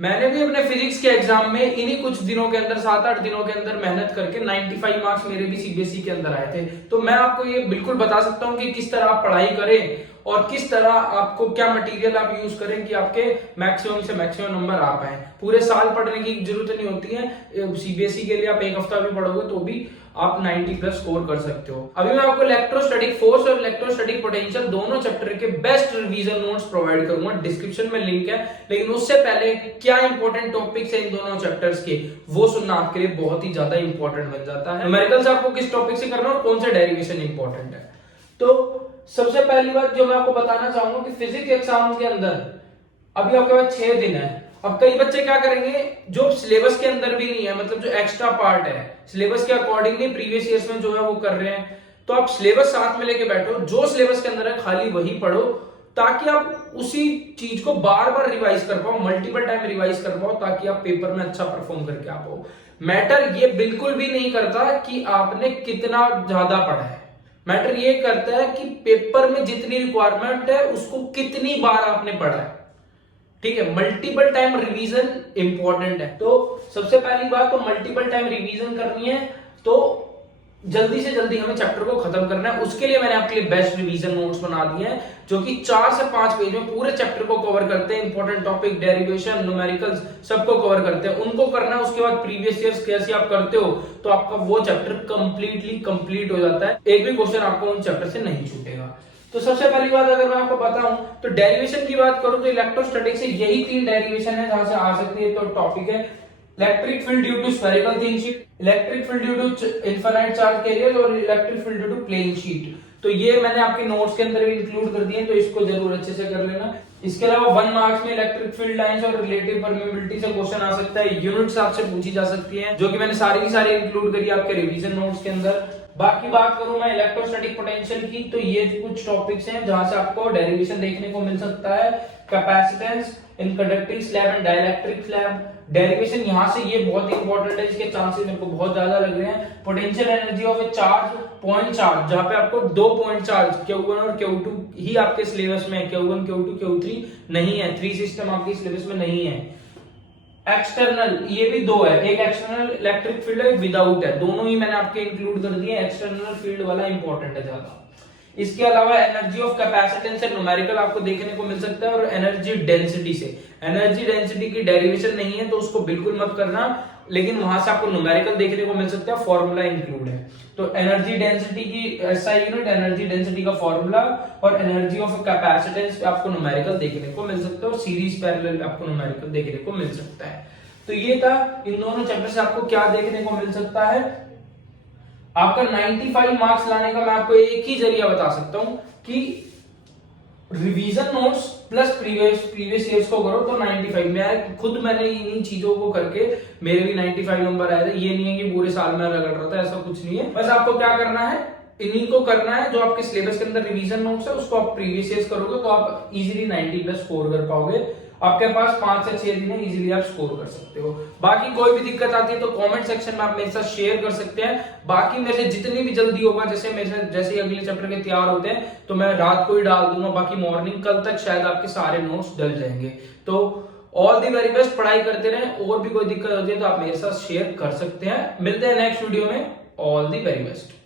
मैंने भी अपने फिजिक्स के एग्जाम में इन्हीं कुछ दिनों के अंदर 7-8 दिनों के अंदर मेहनत करके 95 मार्क्स मेरे भी सीबीएसई के अंदर आए थे। तो मैं आपको ये बिल्कुल बता सकता हूँ कि किस तरह आप पढ़ाई करें और किस तरह आपको क्या मटेरियल आप यूज करें कि आपके मैक्सिमम से मैक्सिमम नंबर आ पाए। पूरे साल पढ़ने की जरूरत नहीं होती है, सीबीएसई के लिए आप एक हफ्ता भी पढ़ोगे तो भी आप 90 प्लस स्कोर कर सकते हो। अभी मैं आपको इलेक्ट्रोस्टैटिक फोर्स और इलेक्ट्रोस्टैटिक पोटेंशियल दोनों चैप्टर के बेस्ट रिवीजन नोट्स प्रोवाइड करूंगा, डिस्क्रिप्शन में लिंक है। लेकिन उससे पहले क्या इंपॉर्टेंट टॉपिक्स है इन दोनों चैप्टर्स के, वो सुनना आपके लिए बहुत ही ज्यादा इंपॉर्टेंट बन जाता है। न्यूमेरिकल्स आपको किस टॉपिक से करना है और कौन सा डेरिवेशन इंपॉर्टेंट है। तो सबसे पहली बात जो मैं आपको बताना चाहूंगा कि फिजिक्स एग्जाम के अंदर अभी आपके पास 6 दिन है। अब कई बच्चे क्या करेंगे जो सिलेबस के अंदर भी नहीं है, मतलब जो एक्स्ट्रा पार्ट है सिलेबस के अकॉर्डिंग नहीं प्रीवियस ईयर्स में जो है वो कर रहे हैं, तो आप सिलेबस साथ में लेके बैठो, जो सिलेबस के अंदर है खाली वही पढ़ो ताकि आप उसी चीज को बार बार रिवाइज कर पाओ, मल्टीपल टाइम रिवाइज कर पाओ, ताकि आप पेपर में अच्छा परफॉर्म करके आ पाओ। मैटर ये बिल्कुल भी नहीं करता कि आपने कितना ज्यादा पढ़ा है, मैटर ये करता है कि पेपर में जितनी रिक्वायरमेंट है उसको कितनी बार आपने पढ़ा है। ठीक है, मल्टीपल टाइम रिवीजन इंपॉर्टेंट है। तो सबसे पहली बात तो मल्टीपल टाइम रिवीजन करनी है, तो जल्दी से जल्दी हमें चैप्टर को खत्म करना है। उसके लिए मैंने आपके लिए बेस्ट रिवीजन नोट्स बना दिए हैं जो कि 4 से 5 पेज में पूरे चैप्टर को कवर करते हैं। इंपॉर्टेंट टॉपिक, डेरिवेशन, न्यूमेरिकल्स सबको कवर करते हैं। उनको करना है, उसके बाद प्रीवियस ईयर्स कैसे आप करते हो तो आपका वो चैप्टर कंप्लीटली कंप्लीट हो जाता है, एक भी क्वेश्चन आपको उन चैप्टर से नहीं छूटेगा। तो सबसे पहली बात अगर मैं आपको बताऊं तो डेरिवेशन की बात करूं तो इलेक्ट्रोस्टैटिक से यही 3 डेरिवेशन है जहां से आ सकती है। तो टॉपिक है electric field due to spherical thin sheet, electric field due to infinite charge carrier और electric field due to plane sheet. तो ये मैंने आपके नोट्स के अंदर भी इंक्लूड कर दिए, तो इसको जरूर अच्छे से कर लेना। इसके अलावा 1 मार्क्स में इलेक्ट्रिक फील्ड लाइंस और रिलेटिव परमेबिलिटी से क्वेश्चन आ सकता है, यूनिट्स आपसे पूछी जा सकती है, जो कि मैंने सारी की सारी इंक्लूड करी आपके रिवीजन नोट्स के अंदर। बाकी बात करूं मैं इलेक्ट्रोस्टैटिक पोटेंशियल की, तो ये कुछ टॉपिक्स हैं जहां से आपको डेरिवेशन देखने को मिल सकता है। Capacitance in conducting slab and dielectric slab, derivation यहां से ये बहुत इंपॉर्टेंट है, इसके चांसेस मेरे को बहुत ज्यादा लग रहे हैं। Potential energy of A charge, point charge, जहां पे आपको 2 पॉइंट चार्ज Q1 और Q2 ही आपके सिलेबस में है, Q1 Q2 Q3 नहीं है, 3 सिस्टम आपके सिलेबस में नहीं है। एक्सटर्नल ये भी 2 है, एक एक्सटर्नल इलेक्ट्रिक फील्ड है, विदाउट है, दोनों ही मैंने आपके इंक्लूड कर दिए। एक्सटर्नल फील्ड वाला इंपॉर्टेंट है ज्यादा। इसके अलावा एनर्जी ऑफ कैपेसिटेंस से न्यूमेरिकल आपको देखने को मिल सकता है, और एनर्जी डेंसिटी से, एनर्जी डेंसिटी की डेरिवेशन नहीं है तो उसको बिल्कुल मत करना, लेकिन वहां से आपको न्यूमेरिकल देखने को मिल सकता है, फॉर्मूला इंक्लूड है। तो एनर्जी डेंसिटी की एसआई यूनिट, एनर्जी डेंसिटी का फॉर्मूला और एनर्जी ऑफ कैपेसिटेंस पे आपको न्यूमेरिकल देखने को मिल सकता है, और सीरीज पैरेलल आपको न्यूमेरिकल देखने को मिल सकता है। तो ये था इन दोनों चैप्टर से आपको क्या देखने को मिल सकता है। आपका 95 मार्क्स लाने का मैं आपको एक ही जरिया बता सकता हूं कि revision notes plus previous years को करो तो 95। मैंने इन्हीं चीजों को करके मेरे भी 95 नंबर आए थे। ये नहीं है कि पूरे साल में रगड़ रहा था, ऐसा कुछ नहीं है। बस आपको क्या करना है, इन्हीं को करना है, जो आपके सिलेबस के अंदर रिवीजन नोट्स है उसको आप प्रीवियस ईयर्स करोगे तो आप इजीली 90 प्लस स्कोर कर पाओगे। आपके पास 5 से 6 दिन है, इजीली आप स्कोर कर सकते हो। बाकी कोई भी दिक्कत आती है तो कमेंट सेक्शन में आप मेरे साथ शेयर कर सकते हैं। बाकी मेरे से जितनी भी जल्दी होगा, जैसे ही अगले चैप्टर के तैयार होते हैं तो मैं रात को ही डाल दूंगा, बाकी मॉर्निंग कल तक शायद आपके सारे नोट्स डल जाएंगे। तो ऑल दी वेरी बेस्ट, पढ़ाई करते रहें, और भी कोई दिक्कत होती है तो आप मेरे साथ शेयर कर सकते हैं। मिलते हैं नेक्स्ट वीडियो में। All the very best.